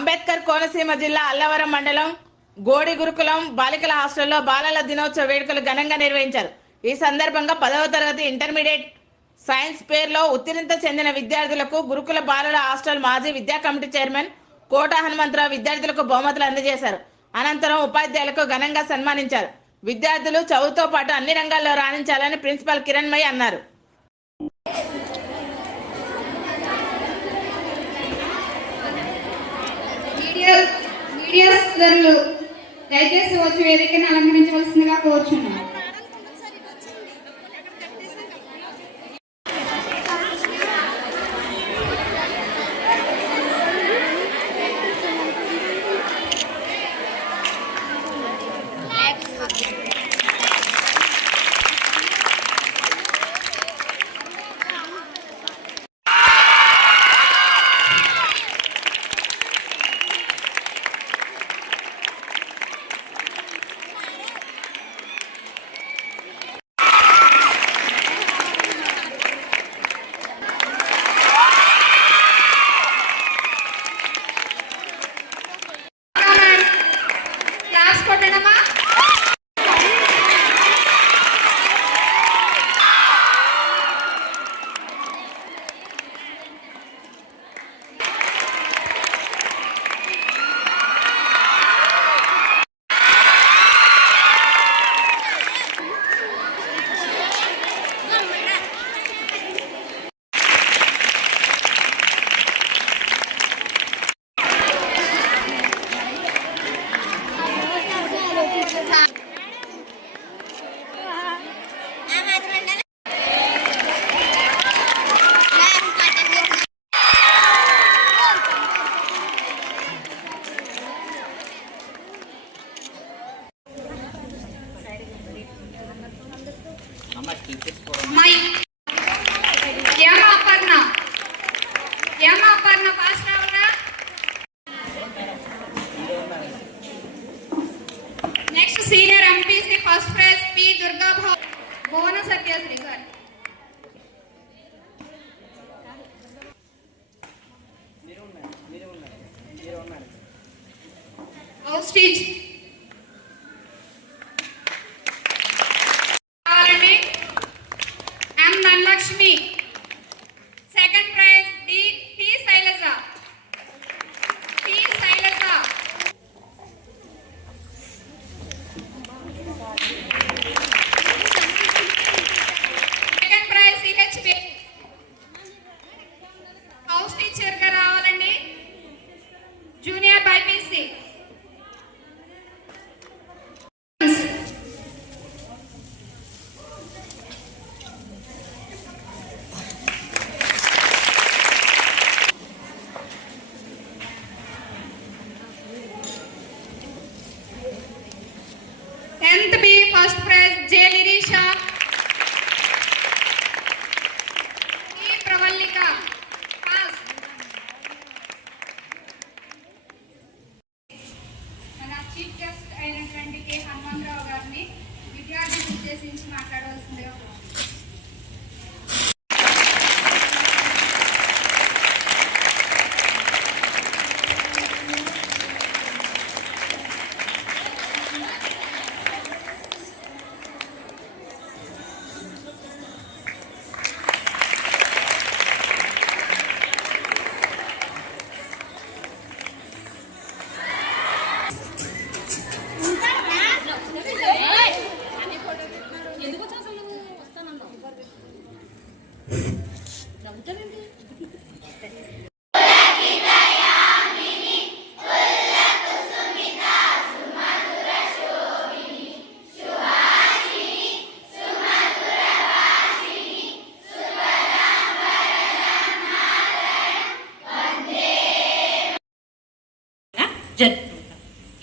అంబేద్కర్ కోనసీమ జిల్లా అల్లవరం మండలం గోడి గురుకులం బాలికల హాస్టల్లో బాలల దినోత్సవ వేడుకలు ఘనంగా నిర్వహించారు. ఈ సందర్భంగా 10వ తరగతి ఇంటర్మీడియట్ సైన్స్ పేర్లో ఉత్తీర్ణత చెందిన విద్యార్థులకు గురుకుల బాలల హాస్టల్ మాజీ విద్యా కమిటీ చైర్మన్ కోట హనుమంతరావు విద్యార్థులకు బహుమతులు అందజేశారు. అనంతరం ఉపాధ్యాయులకు ఘనంగా సన్మానించారు. విద్యార్థులు చదువుతో పాటు అన్ని రంగాల్లో రాణించాలని ప్రిన్సిపల్ కిరణ్మయి అన్నారు. మీడియా సోదరులు దయచేసి వచ్చి వేదికను అలంకరించవలసిందిగా కోరుచున్నాను. Next senior MPC first prize P Durga Bhuvana Satyasri గారు. అవుట్స్టిచ్ M Dhanalakshmi. Second prize D T Shailaja. Second prize CHP. House teacher గా రావాలండి. Junior BiPC. Tenth B first prize J Lirisha. E Pravallika pass. మన చీఫ్ గెస్ట్ అయినటువంటి కె హనుమంతరావు గారిని విద్యార్థులను ఉద్దేశించి మాట్లాడవలసిందిగా.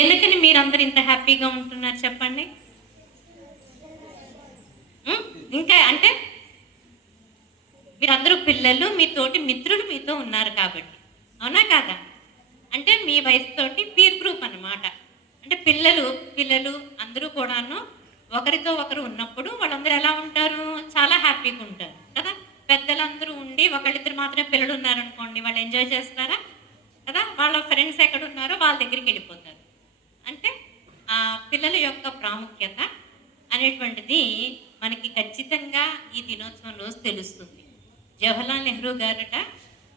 ఎందుకని మీరందరూ ఇంత హ్యాపీగా ఉంటున్నారు చెప్పండి? ఇంకా అంటే మీరందరూ పిల్లలు, మీ తోటి మిత్రులు మీతో ఉన్నారు కాబట్టి, అవునా కాదా? అంటే మీ వయసుతోటి పీర్ గ్రూప్ అన్నమాట. అంటే పిల్లలు అందరూ కూడాను ఒకరితో ఒకరు ఉన్నప్పుడు వాళ్ళందరూ ఎలా ఉంటారు? చాలా హ్యాపీగా ఉంటారు కదా. పెద్దలందరూ ఉండి ఒకళ్ళిద్దరు మాత్రమే పిల్లలు ఉన్నారనుకోండి, వాళ్ళు ఎంజాయ్ చేస్తారా? కదా, వాళ్ళ ఫ్రెండ్స్ ఎక్కడ ఉన్నారో వాళ్ళ దగ్గరికి వెళ్ళిపోతారు. అంటే ఆ పిల్లల యొక్క ప్రాముఖ్యత అనేటువంటిది మనకి ఖచ్చితంగా ఈ దినోత్సవం రోజు తెలుస్తుంది. జవహర్లాల్ నెహ్రూ గారట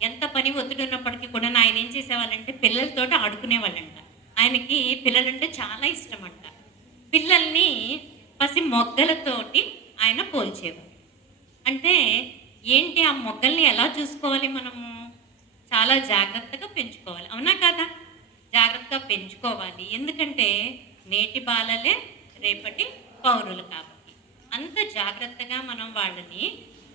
ఎంత పని ఒత్తిడి ఉన్నప్పటికీ కూడా ఆయన ఏం చేసేవాళ్ళంటే పిల్లలతోటి ఆడుకునేవాళ్ళంట. ఆయనకి పిల్లలంటే చాలా ఇష్టం అంట. పిల్లల్ని పసి మొగ్గలతోటి ఆయన పోల్చేవారు. అంటే ఏంటి, ఆ మొగ్గల్ని ఎలా చూసుకోవాలి మనము? చాలా జాగ్రత్తగా పెంచుకోవాలి, అవునా కదా? జాగ్రత్తగా పెంచుకోవాలి, ఎందుకంటే నేటి బాలలే రేపటి పౌరులు కాబట్టి అంత జాగ్రత్తగా మనం వాళ్ళని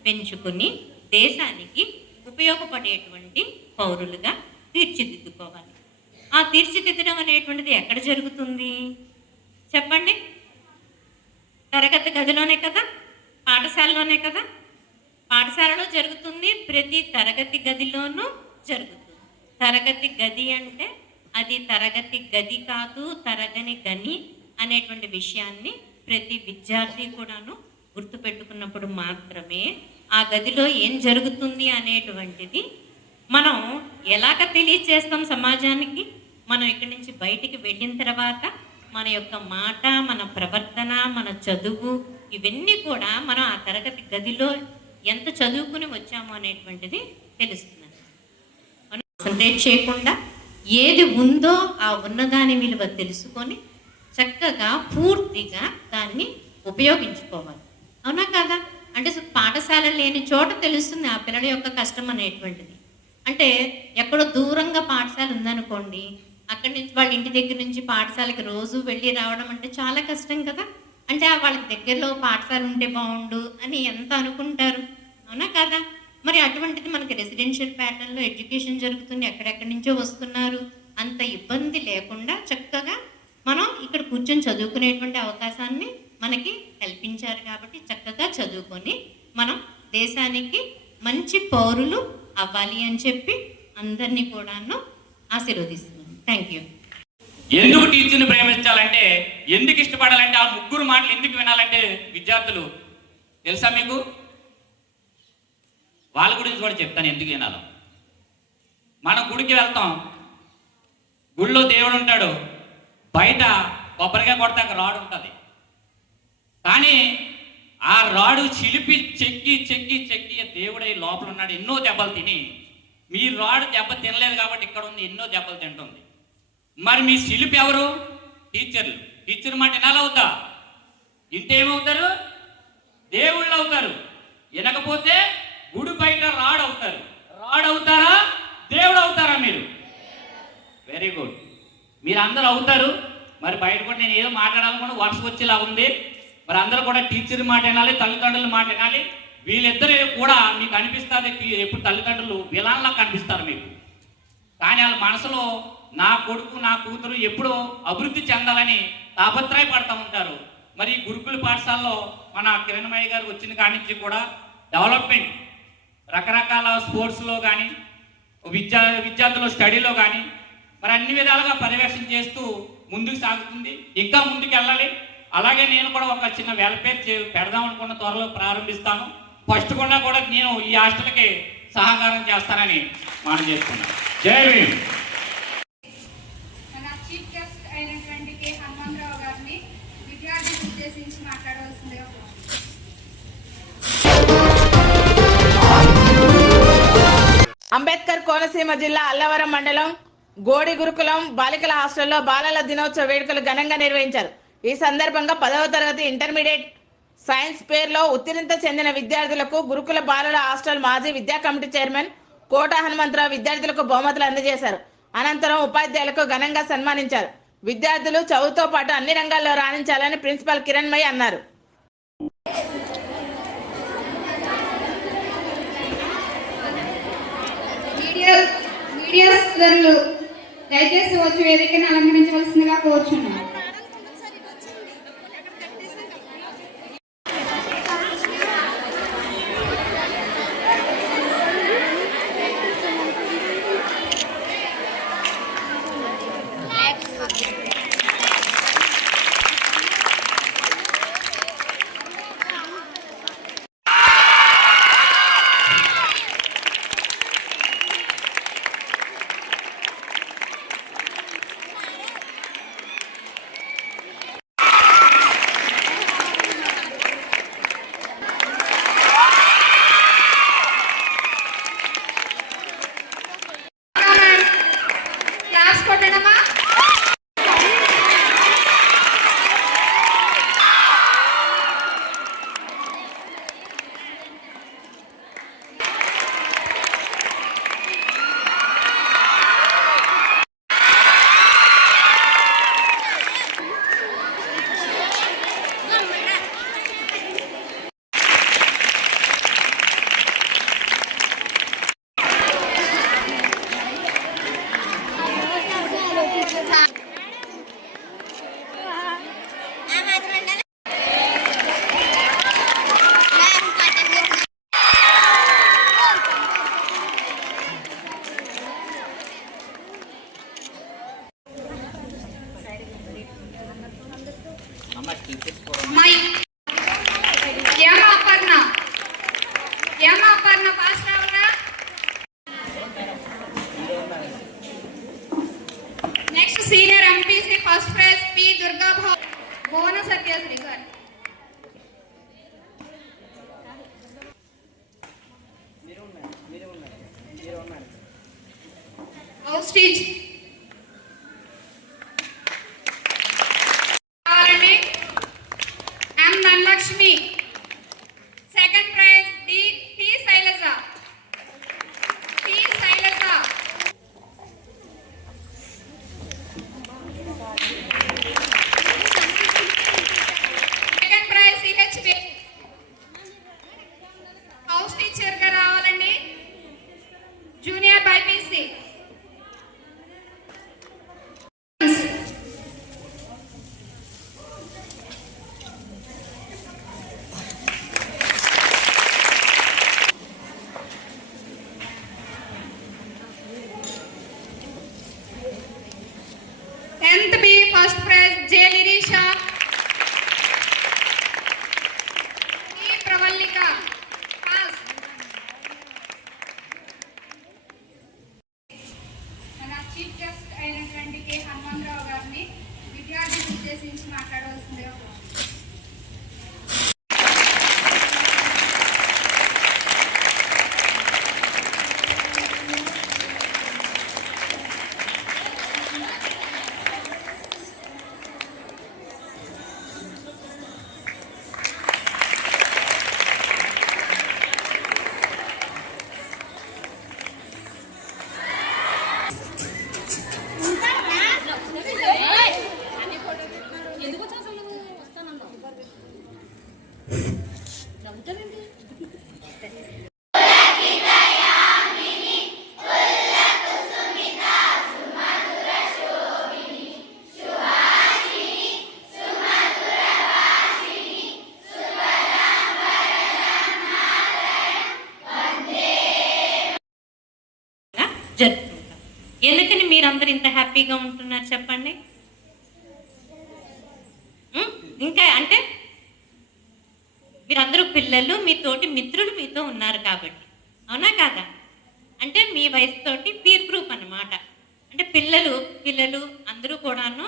పెంచుకుని దేశానికి ఉపయోగపడేటువంటి పౌరులుగా తీర్చిదిద్దుకోవాలి. ఆ తీర్చిదిద్దడం అనేటువంటిది ఎక్కడ జరుగుతుంది చెప్పండి? తరగతి గదిలోనే కదా, పాఠశాలలోనే కదా. పాఠశాలలో జరుగుతుంది, ప్రతి తరగతి గదిలోనూ జరుగుతుంది. తరగతి గది అంటే అది తరగతి గది కాదు, తరగని గని అనేటువంటి విషయాన్ని ప్రతి విద్యార్థి కూడాను గుర్తుపెట్టుకున్నప్పుడు మాత్రమే ఆ గదిలో ఏం జరుగుతుంది అనేటువంటిది మనం ఎలాగ తెలియచేస్తాం సమాజానికి? మనం ఇక్కడి నుంచి బయటికి వెళ్ళిన తర్వాత మన యొక్క మాట, మన ప్రవర్తన, మన చదువు, ఇవన్నీ కూడా మనం ఆ తరగతి గదిలో ఎంత చదువుకుని వచ్చాము అనేటువంటిది తెలుస్తుంది. మనం కాన్సన్ట్రేట్ చేయకుండా ఏది ఉందో ఆ ఉన్నదాని విలువ తెలుసుకొని చక్కగా పూర్తిగా దాన్ని ఉపయోగించుకోవాలి, అవునా కదా? అంటే పాఠశాల లేని చోట తెలుస్తుంది ఆ పిల్లల యొక్క కష్టం అనేటువంటిది. అంటే ఎక్కడో దూరంగా పాఠశాల ఉందనుకోండి, అక్కడి నుంచి వాళ్ళ ఇంటి దగ్గర నుంచి పాఠశాలకి రోజు వెళ్ళి రావడం అంటే చాలా కష్టం కదా. అంటే వాళ్ళకి దగ్గరలో పాఠశాల ఉంటే బాగుండు అని ఎంత అనుకుంటారు, అవునా కదా? మరి అటువంటిది మనకి రెసిడెన్షియల్ ప్యాటర్న్లో ఎడ్యుకేషన్ జరుగుతుంది, ఎక్కడెక్కడి నుంచో వస్తున్నారు, అంత ఇబ్బంది లేకుండా చక్కగా మనం ఇక్కడ కూర్చొని చదువుకునేటువంటి అవకాశాన్ని మనకి కల్పించారు. కాబట్టి చక్కగా చదువుకొని మనం దేశానికి మంచి పౌరులు అవ్వాలి అని చెప్పి అందరినీ కూడాను ఆశీర్వదిస్తున్నాను. Thank you. ఎందుకు టీచర్ని ప్రేమించాలంటే, ఎందుకు ఇష్టపడాలంటే, ఆ ముగ్గురు మాటలు ఎందుకు వినాలంటే విద్యార్థులు తెలుసా మీకు? వాళ్ళ గురించి కూడా చెప్తాను ఎందుకు వినాలో. మనం గుడికి వెళ్తాం, గుడిలో దేవుడు ఉంటాడు, బయట కొబ్బరికాయ కొడతాక రాడు ఉంటుంది. కానీ ఆ రాడు చిలిపి చెక్కి చెక్కి చెక్కి దేవుడై లోపల ఉన్నాడు. ఎన్నో దెబ్బలు తిని, మీ రాడు దెబ్బ తినలేదు కాబట్టి ఇక్కడ ఉంది, ఎన్నో దెబ్బలు తింటుంది. మరి మీ శిల్పి ఎవరు? టీచర్లు. టీచర్ మాట వినాలవుతా, ఇంటేమవుతారు? దేవుళ్ళు అవుతారు. వినకపోతే గుడి బయట రాడు అవుతారు. రాడు అవుతారా, దేవుడు అవుతారా? మీరు వెరీ గుడ్, మీరు అందరూ అవుతారు. మరి బయట కూడా నేను ఏదో మాట్లాడాలనుకున్నా వర్షం వచ్చేలా ఉంది. మరి అందరూ కూడా టీచర్ మాట వినాలి, తల్లిదండ్రుల మాట వినాలి. వీళ్ళిద్దరు కూడా మీకు అనిపిస్తుంది ఎప్పుడు తల్లిదండ్రులు విలాన్లా కనిపిస్తారు మీకు, కానీ వాళ్ళ మనసులో నా కొడుకు నా కూతురు ఎప్పుడూ అభివృద్ధి చెందాలని తాపత్రయపడతా ఉంటారు. మరి గురుకుల పాఠశాలలో మన కిరణమయ్య గారు వచ్చిన కాడి నుంచి కూడా డెవలప్మెంట్ రకరకాల స్పోర్ట్స్లో కానీ విద్యార్థుల స్టడీలో కానీ మరి అన్ని విధాలుగా పర్యవేక్షణ చేస్తూ ముందుకు సాగుతుంది. ఇంకా ముందుకు వెళ్ళాలి. అలాగే నేను కూడా ఒక చిన్న వెల్ఫేర్ పెడదాం అనుకున్న త్వరలో ప్రారంభిస్తాను. ఫస్ట్ కూడా నేను ఈ హాస్టల్కి సహకారం చేస్తానని మనం చేసుకున్నాను. జై భీమ్. మన చీఫ్ గెస్ట్ అయినటువంటి కె హనుమంతరావు గారిని విద్యార్థులను ఉద్దేశించి మాట్లాడవలసిందిగా అంబేద్కర్ కోనసీమ జిల్లా అల్లవరం మండలం గోడి గురుకులం బాలికల హాస్టల్లో బాలల దినోత్సవ వేడుకలు ఘనంగా నిర్వహించారు. ఈ సందర్భంగా 10వ తరగతి ఇంటర్మీడియట్ సైన్స్ పేరులో ఉత్తీర్ణత చెందిన విద్యార్థులకు గురుకుల బాలల హాస్టల్ మాజీ విద్యా కమిటీ చైర్మన్ కోట హనుమంతరావు విద్యార్థులకు బహుమతులు అందజేశారు. అనంతరం ఉపాధ్యాయులకు ఘనంగా సన్మానించారు. విద్యార్థులు చదువుతో పాటు అన్ని రంగాల్లో రాణించాలని ప్రిన్సిపల్ కిరణ్మయ్య అన్నారు. మీడియా సోదరులు దయచేసి వచ్చి వేదికను అలంకరించవలసిందిగా కోరుచున్నాను. First prize P Durga Bhuvana Satyasri గారు. అవుస్టిచ్ M Dhanalakshmi. Second prize D P Sailaja. P Sailaja. Second prize CHP. House teacher గా రావాలండి, junior BiPC. Tenth B first prize J Lirisha. E Pravallika pass. మన చీఫ్ గెస్ట్ అయినటువంటి కె హనుమంతరావు గారిని విద్యార్థులను ఉద్దేశించి మాట్లాడవలసింది. జరుపుకుంటాం. ఎందుకని మీరందరూ ఇంత హ్యాపీగా ఉంటున్నారు చెప్పండి? ఇంకా అంటే మీరందరూ పిల్లలు, మీ తోటి మిత్రులు మీతో ఉన్నారు కాబట్టి, అవునా కాదా? అంటే మీ వయసుతోటి పీర్ గ్రూప్ అన్నమాట. అంటే పిల్లలు అందరూ కూడాను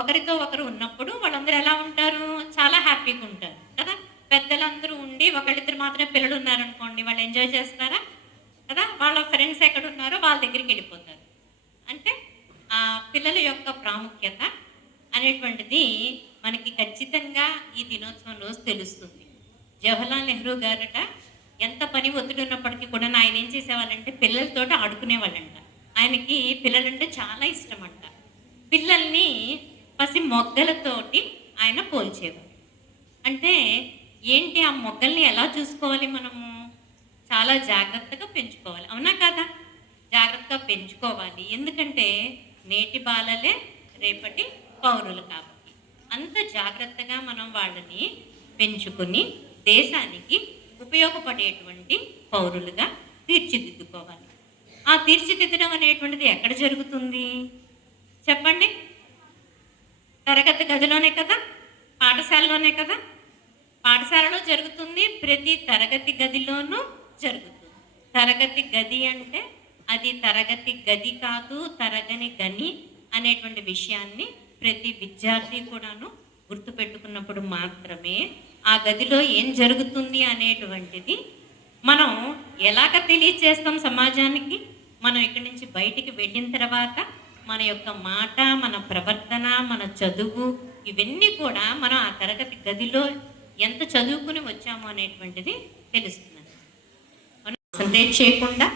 ఒకరితో ఒకరు ఉన్నప్పుడు వాళ్ళందరూ ఎలా ఉంటారు? చాలా హ్యాపీగా ఉంటారు కదా. పెద్దలందరూ ఉండి ఒకళ్ళిద్దరు మాత్రమే పిల్లలు ఉన్నారనుకోండి, వాళ్ళు ఎంజాయ్ చేస్తారా కదా? వాళ్ళ ఫ్రెండ్స్ ఎక్కడ ఉన్నారో వాళ్ళ దగ్గరికి వెళ్ళిపోతారు. అంటే ఆ పిల్లల యొక్క ప్రాముఖ్యత అనేటువంటిది మనకి ఖచ్చితంగా ఈ దినోత్సవం రోజు తెలుస్తుంది. జవహర్లాల్ నెహ్రూ గారట ఎంత పని ఒత్తిడి ఉన్నప్పటికీ కూడా ఆయన ఏం చేసేవాళ్ళంటే పిల్లలతోటి ఆడుకునేవాళ్ళంట. ఆయనకి పిల్లలంటే చాలా ఇష్టం అంట. పిల్లల్ని పసి మొగ్గలతోటి ఆయన పోల్చేవారు. అంటే ఏంటి, ఆ మొగ్గల్ని ఎలా చూసుకోవాలి మనము? చాలా జాగ్రత్తగా పెంచుకోవాలి, అవునా కదా? జాగ్రత్తగా పెంచుకోవాలి. ఎందుకంటే నేటి బాలలే రేపటి పౌరులు కాబట్టి అంత జాగ్రత్తగా మనం వాళ్ళని పెంచుకుని దేశానికి ఉపయోగపడేటువంటి పౌరులుగా తీర్చిదిద్దుకోవాలి. ఆ తీర్చిదిద్దడం అనేటువంటిది ఎక్కడ జరుగుతుంది చెప్పండి? తరగతి గదిలోనే కదా, పాఠశాలలోనే కదా. పాఠశాలలో జరుగుతుంది, ప్రతి తరగతి గదిలోనూ జరుగుతుంది. తరగతి గది అంటే అది తరగతి గది కాదు, తరగని గని అనేటువంటి విషయాన్ని ప్రతి విద్యార్థి కూడాను గుర్తుపెట్టుకున్నప్పుడు మాత్రమే ఆ గదిలో ఏం జరుగుతుంది అనేటువంటిది మనం ఎలాగ తెలియచేస్తాం సమాజానికి? మనం ఇక్కడి నుంచి బయటికి వెళ్ళిన తర్వాత మన యొక్క మాట, మన ప్రవర్తన, మన చదువు ఇవన్నీ కూడా మనం ఆ తరగతి గదిలో ఎంత చదువుకుని వచ్చాము అనేటువంటిది తెలుస్తుంది. మనం కాన్సంట్రేట్ చేయకుండా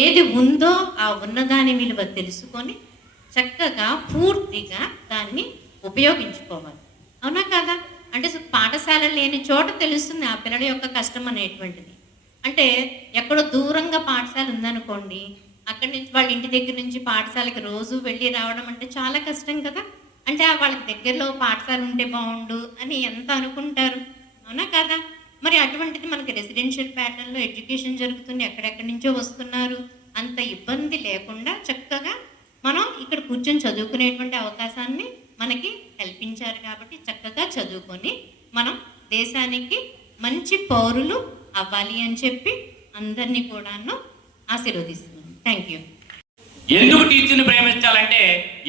ఏది ఉందో ఆ ఉన్నదాని విలువ తెలుసుకొని చక్కగా పూర్తిగా దాన్ని ఉపయోగించుకోవాలి, అవునా కదా? అంటే పాఠశాల లేని చోట తెలుస్తుంది ఆ పిల్లల యొక్క కష్టం అనేటువంటిది. అంటే ఎక్కడో దూరంగా పాఠశాల ఉందనుకోండి, అక్కడి నుంచి వాళ్ళ ఇంటి దగ్గర నుంచి పాఠశాలకి రోజు వెళ్ళి రావడం అంటే చాలా కష్టం కదా. అంటే వాళ్ళకి దగ్గరలో పాఠశాల ఉంటే బాగుండు అని ఎంత అనుకుంటారు, అవునా కదా? మరి అటువంటిది మనకి రెసిడెన్షియల్ ప్యాటర్న్లో ఎడ్యుకేషన్ జరుగుతుంది, ఎక్కడెక్కడి నుంచో వస్తున్నారు. అంత ఇబ్బంది లేకుండా చక్కగా మనం ఇక్కడ కూర్చొని చదువుకునేటువంటి అవకాశాన్ని మనకి కల్పించారు కాబట్టి చక్కగా చదువుకొని మనం దేశానికి మంచి పౌరులు అవ్వాలి అని చెప్పి అందరినీ కూడాను ఆశీర్వదిస్తున్నాను. Thank you. ఎందుకు టీచర్ని ప్రేమించాలంటే,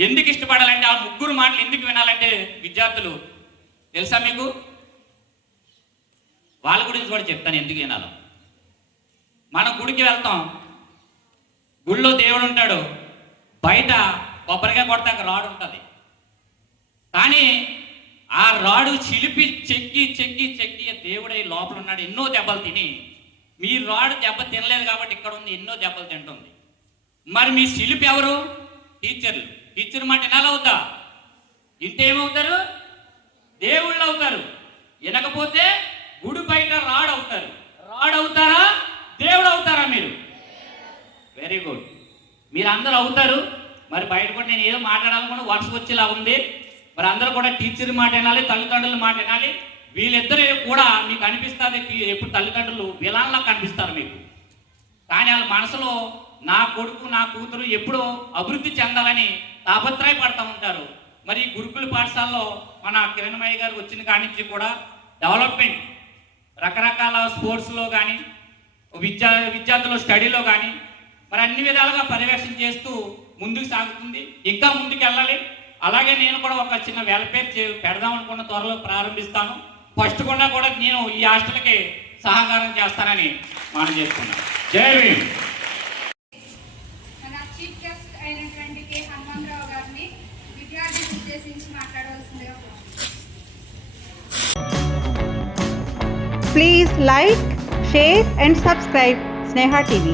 ఎందుకు ఇష్టపడాలంటే, ఆ ముగ్గురు మాటలు ఎందుకు వినాలంటే విద్యార్థులు తెలుసా మీకు? వాళ్ళ గురించి కూడా చెప్తాను ఎందుకు వినాలో. మనం గుడికి వెళ్తాం, గుళ్ళో దేవుడు ఉంటాడు, బయట కొబ్బరికాయ కొడతాక రాడు ఉంటుంది. కానీ ఆ రాడు చిలిపి చెక్కి చెక్కి చెక్కి దేవుడై లోపల ఉన్నాడు. ఎన్నో దెబ్బలు తిని, మీ రాడు దెబ్బ తినలేదు కాబట్టి ఇక్కడ ఉంది, ఎన్నో దెబ్బలు తింటుంది. మరి మీ శిల్పి ఎవరు? టీచర్లు. టీచర్ మాట వినాలవుతా, ఇంటేమవుతారు? దేవుళ్ళు అవుతారు. వినకపోతే గుడి బయట రాడు అవుతారు. రాడు అవుతారా, దేవుడు అవుతారా? మీరు వెరీ గుడ్, మీరు అందరూ అవుతారు. మరి బయట కూడా నేను ఏదో మాట్లాడాలనుకున్నా వర్షం వచ్చేలా ఉంది. మరి అందరూ కూడా టీచర్ మాట వినాలి, తల్లిదండ్రుల మాట వినాలి. వీళ్ళిద్దరూ కూడా మీకు అనిపిస్తుంది ఎప్పుడు తల్లిదండ్రులు విలాన్లా కనిపిస్తారు మీకు. కానీ వాళ్ళ మనసులో నా కొడుకు నా కూతురు ఎప్పుడూ అభివృద్ధి చెందాలని తాపత్రయపడతా ఉంటారు. మరి గురుకుల పాఠశాలలో మన కిరణమయ్య గారు వచ్చిన కాడి నుంచి కూడా డెవలప్మెంట్ రకరకాల స్పోర్ట్స్లో కానీ విద్యార్థుల స్టడీలో కానీ మరి అన్ని విధాలుగా పర్యవేక్షణ చేస్తూ ముందుకు సాగుతుంది. ఇంకా ముందుకు వెళ్ళాలి. అలాగే నేను కూడా ఒక చిన్న వెల్ఫేర్ పెడదాం అనుకున్న త్వరలో ప్రారంభిస్తాను. ఫస్ట్ కూడా నేను ఈ హాస్టల్కి సహకారం చేస్తానని మనం చేసుకున్నాను. జై భీమ్. మన చీఫ్ గెస్ట్ అయినటువంటి కె హనుమంతరావు గారిని విద్యార్థులను ఉద్దేశించి మాట్లాడవలసిందిగా Please like, share and subscribe Sneha TV.